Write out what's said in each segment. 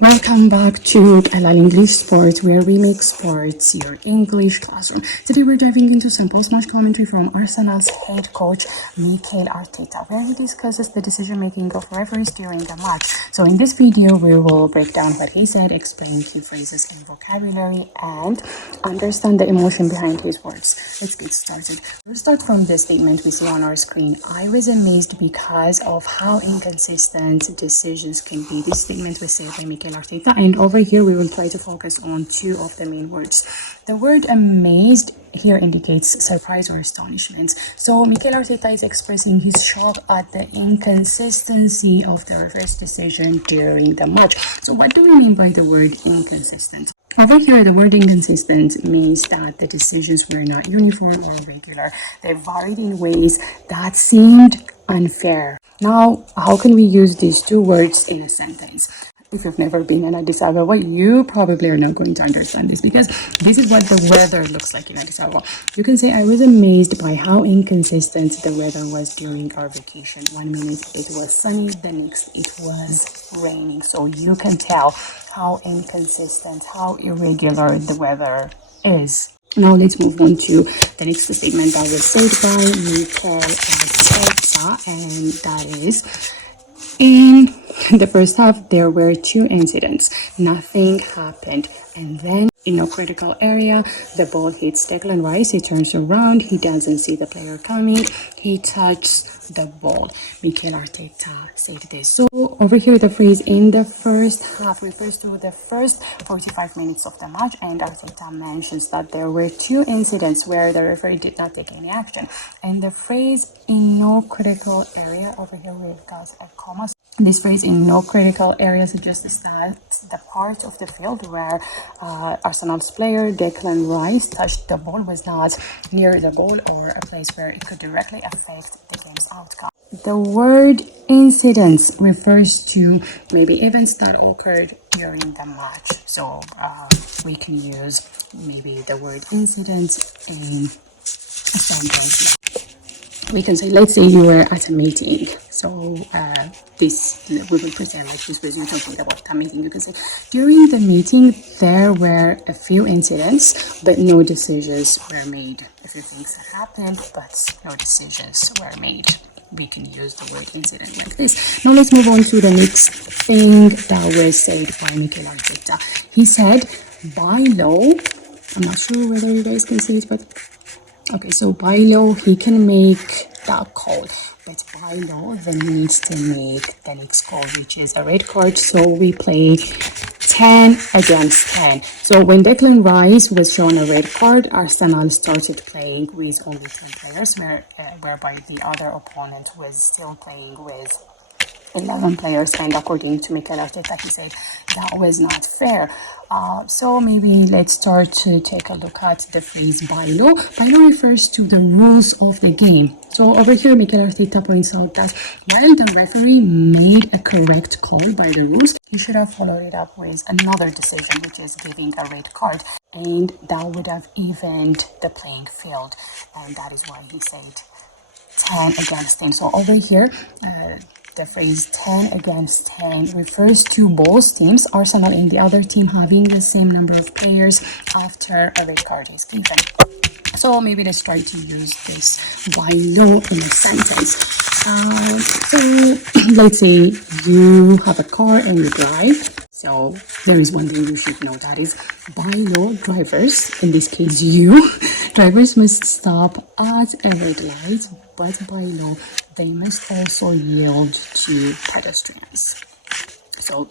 Welcome back to Halal English Sports, where we make sports your English classroom. Today we're diving into some post-match commentary from Arsenal's head coach Mikel Arteta, where he discusses the decision-making of referees during the match. So in this video, we will break down what he said, explain key phrases and vocabulary, and understand the emotion behind his words. Let's get started. We'll start from the statement we see on our screen. I was amazed because of how inconsistent decisions can be. This statement was said by Mikel Arteta, and over here we will try to focus on two of the main words. The word amazed here indicates surprise or astonishment. So Mikel Arteta is expressing his shock at the inconsistency of the referee's decision during the match. So what do we mean by the word inconsistent? Over here, the word inconsistent means that the decisions were not uniform or regular. They varied in ways that seemed unfair. Now, how can we use these two words in a sentence? If you've never been in Addis Ababa, you probably are not going to understand this, because this is what the weather looks like in Addis Ababa. You can say, I was amazed by how inconsistent the weather was during our vacation. 1 minute it was sunny, the next it was raining. So you can tell how inconsistent, how irregular the weather is. Now let's move on to the next statement that was said by Mikel Arteta, and that is, in the first half, there were two incidents. Nothing happened. And then, in a critical area, the ball hits Declan Rice. He turns around. He doesn't see the player coming. He touches the ball. Mikel Arteta said this. So, over here, the phrase in the first half refers to the first 45 minutes of the match. And Arteta mentions that there were two incidents where the referee did not take any action. And the phrase in no critical area, over here, we've got a comma. This phrase in no critical area suggests that the part of the field where Arsenal's player Declan Rice touched the ball was not near the goal or a place where it could directly affect the game's outcome. The word incidents refers to maybe events that occurred during the match. So we can use maybe the word incidents in a sentence. We can say, let's say you were at a meeting. So we will pretend like this was you talking about a meeting. You can say, during the meeting, there were a few incidents, but no decisions were made. A few things that happened, but no decisions were made. We can use the word incident like this. Now let's move on to the next thing that was said by Mikel Arteta. He said, by law, I'm not sure whether you guys can see it, but okay, so by law, he can make that call, but by law, then he needs to make the next call, which is a red card. So we play 10 against 10. So when Declan Rice was shown a red card, Arsenal started playing with only 10 players, whereby the other opponent was still playing with 11 players, and according to Mikel Arteta, he said that was not fair. So maybe let's start to take a look at the phrase by law. By law refers to the rules of the game. So over here, Mikel Arteta points out that while the referee made a correct call by the rules, he should have followed it up with another decision, which is giving a red card, and that would have evened the playing field, and that is why he said 10 against 10. So over here, the phrase 10 against 10 refers to both teams, Arsenal and the other team, having the same number of players after a red card is given. So maybe let's try to use this by law in a sentence. So let's say you have a car and you drive. So there is one thing you should know, that is, by law, drivers, in this case you, drivers must stop at a red light, but by law, they must also yield to pedestrians. So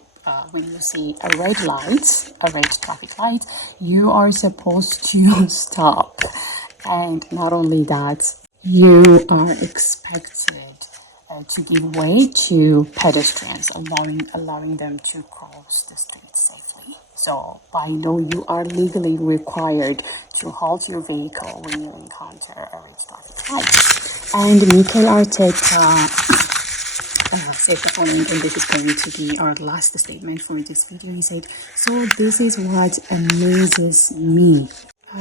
when you see a red light, a red traffic light, you are supposed to stop. And not only that, you are expected to give way to pedestrians, allowing them to cross the street safely. So by law, you are legally required to halt your vehicle when you encounter a red traffic light. And Mikel Arteta said the following, and this is going to be our last statement for this video. He said, so this is what amazes me.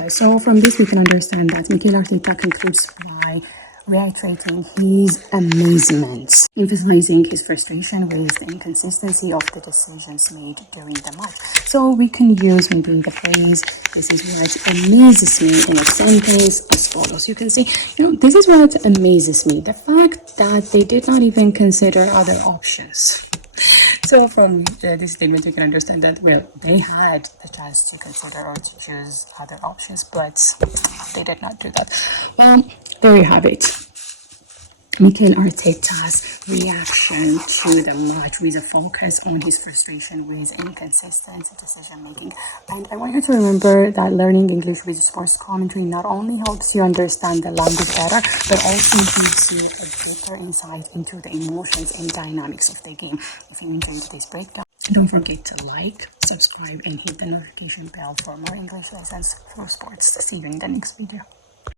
So from this we can understand that Mikel Arteta concludes by reiterating his amazement, emphasizing his frustration with the inconsistency of the decisions made during the match. So we can use maybe the phrase, this is what amazes me, in a sentence as follows. You can say, this is what amazes me, the fact that they did not even consider other options. So from this statement, you can understand that, well, they had the chance to consider or to choose other options, but they did not do that. Well, there you have it. Mikel Arteta's reaction to the match with a focus on his frustration with inconsistent decision making. And I want you to remember that learning English with sports commentary not only helps you understand the language better, but also gives you a deeper insight into the emotions and dynamics of the game. If you enjoyed today's breakdown, don't forget to like, subscribe, and hit the notification bell for more English lessons through sports. See you in the next video.